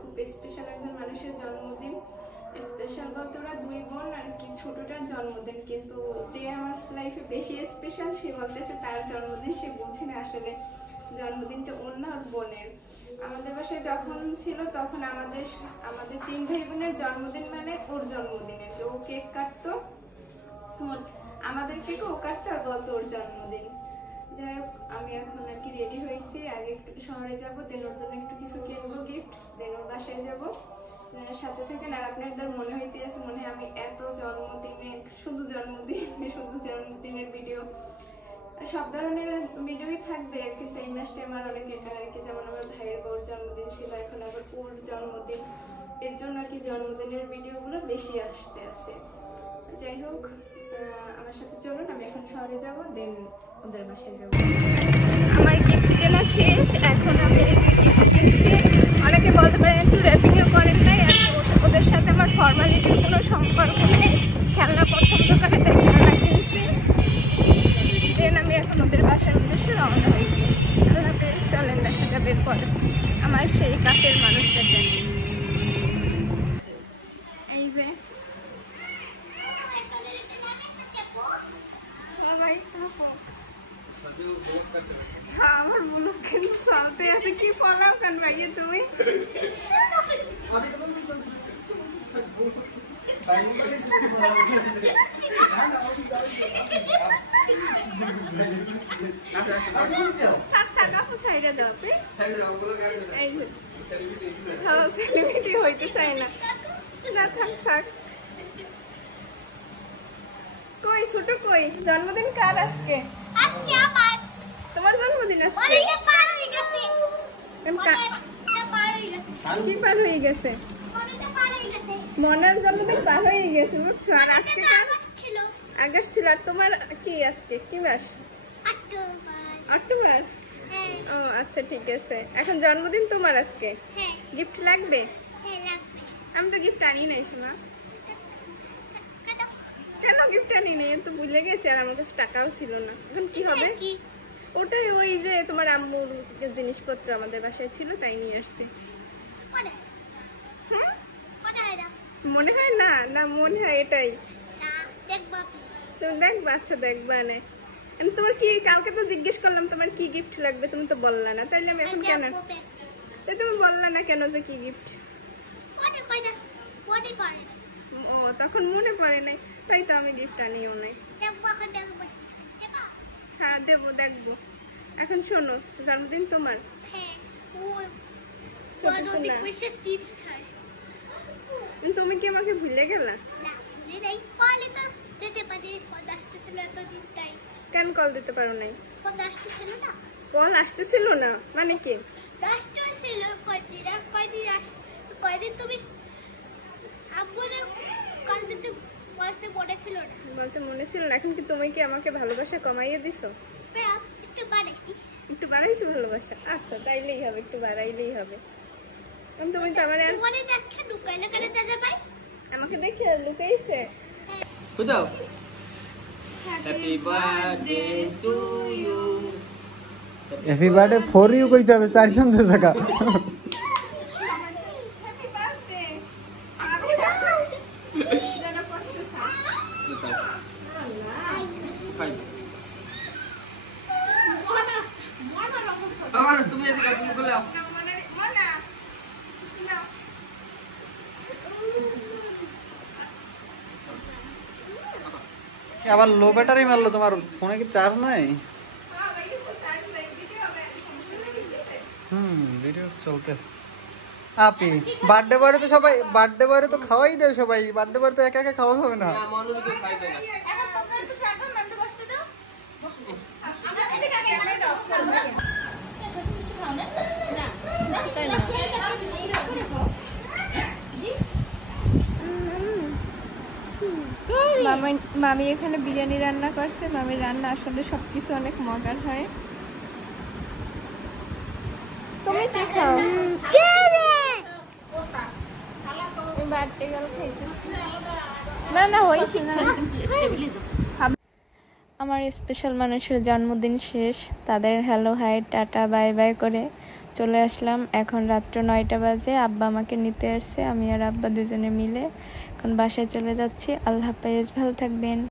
খুব স্পেশাল একজন মানুষের জন্মদিন। স্পেশাল বলতে ওরা 2 বোন আর কি, ছোটটার জন্মদিন, কিন্তু যে আমার লাইফে বেশি স্পেশাল সে বলতেছে তার জন্মদিন, সে বুঝে না আসলে জন্মদিনটা ওর না ওর বোনের। আমাদের বাসায় যখন ছিল তখন আমাদের 3 ভাই বোনের জন্মদিন মানে ওর জন্মদিনে, তো ও কেক কাটতো, আমাদের কেক ও কাটতো আর বলতো ওর জন্মদিন। যাই হোক, আমি এখন আর কি রেডি হয়েছি, আগে একটু শহরে যাব, দেন ওর জন্য একটু কিছু কিনবো গিফট, দেন ওর বাসায় যাবো। সাথে থাকেন। আর আপনাদের মনে হইতে আছে মনে হয় আমি এত জন্মদিনে শুধু জন্মদিনের ভিডিও, সব ধরনের ভিডিওই থাকবে, কিন্তু এই মাসটা আমার অনেক আর কি, যেমন আমার ভাইয়ের বউর জন্মদিন ছিল, এখন আবার ওর জন্মদিন, এর জন্য আর কি জন্মদিনের ভিডিওগুলো বেশি আসতে আছে। যাই হোক, আমার সাথে চলুন, আমি এখন শহরে যাব, দেন ওদের বাসায় যাব। আমার গিফট কেনা শেষ, এখন আমি গিফট কিনছি। অনেকে বলতে পারেন একটু র্যাপিংও করেন নাই, আর ওদের সাথে আমার ফর্মালিটির কোনো সম্পর্ক নেই, খেলনা পছন্দ করে তাই খেলনা কিনছি। দেন আমি এখন ওদের বাসার উদ্দেশ্যে রওনা হয়েছি। আল্লাহ হাফেজ, চলেন দেখা যাবে এরপর আমার সেই কাছের মানুষটাকে। এই যে আমার মুলুক কিন্তু চলতে আছে, কি পড়াও কেন ভাইয়া তুমি? সেলিব্রিটি হইতে চাই না, থাক থাক। কই ছোট কই, জন্মদিন কার আজকে? তোমার জন্মদিন আজকে? কি পার হয়ে গেছে? মনের জন্মদিন পার হয়ে গেছে, বুঝছো? আর আজকে আগস্ট ছিল, আর তোমার কি আজকে কি মাস? অক্টোবর। ও আচ্ছা ঠিক আছে, এখন জন্মদিন তোমার আজকে, গিফট লাগবে? আমি তো গিফট আনি নাই শোনা। কেন গিফট আনি নাই? তো ভুলে গেছি, আর আমার কাছে টাকাও ছিল না। এখন কি হবে? ওটাই ওই যে তোমার আম্মুর জিনিসপত্র আমাদের বাসায় ছিল, তাই নিয়ে আসছি। মনে হয় না? না মনে হয় এটাই। তুমি দেখবা? আচ্ছা দেখবা না। তোমার কি, কালকে তো জিজ্ঞেস করলাম তোমার কি গিফট লাগবে, তুমি তো বললা না, তাইলে আমি এখন কেন? তুমি বললা না কেন যে কি গিফট? ও তখন মনে পড়ে নাই, তাই তো আমি গিফট আনিও নাই। হ্যাঁ দেবো, দেখবো। এখন শোনো, জন্মদিন তোমার, তুমি কি আমাকে ভুলে গেলা? কেন কল দিতে পারো নাই? কল আসতেছিল না মানে কি? বলতে মনে ছিল না। এখন কি তুমি কি আমাকে ভালোবাসা কমাইয়ে দিছো? একটু বাড়াইছো ভালোবাসা? আচ্ছা তাইলেই হবে, একটু বাড়াইলেই হবে। তুমি তো আমাকে দেখে লুকাইছে। Happy birthday to you. Happy birthday for you কইতে হবে, চারজন তো থাকা। তুমি এদিকে তুমি বলে আবার লো ব্যাটারি মারলো তোমার ফোনে, কি চার্জ নাই? ভিডিও চলতেছে। আপি বার্থডে বয় তো সবাই, বার্থডে বয় তো খাওয়াই দেয় সবাই, বার্থডে বয় তো একা একা খাওয়া হবে না। মামি এখানে বিরিয়ানি রান্না করছে। মামির রান্না আসলে সবকিছু অনেক মজার হয়। তুমি কি খাও? না না হয়েছে না। আমার স্পেশাল মানুষের জন্মদিন শেষ, তাদের hello hi tata bye bye করে চলে আসলাম। এখন রাত্র 9টা বাজে, আব্বা আমাকে নিতে আসছে, আমি আর আব্বা দুজনে মিলে এখন বাসায় চলে যাচ্ছি। আল্লাহ হাফেজ, ভালো থাকবেন।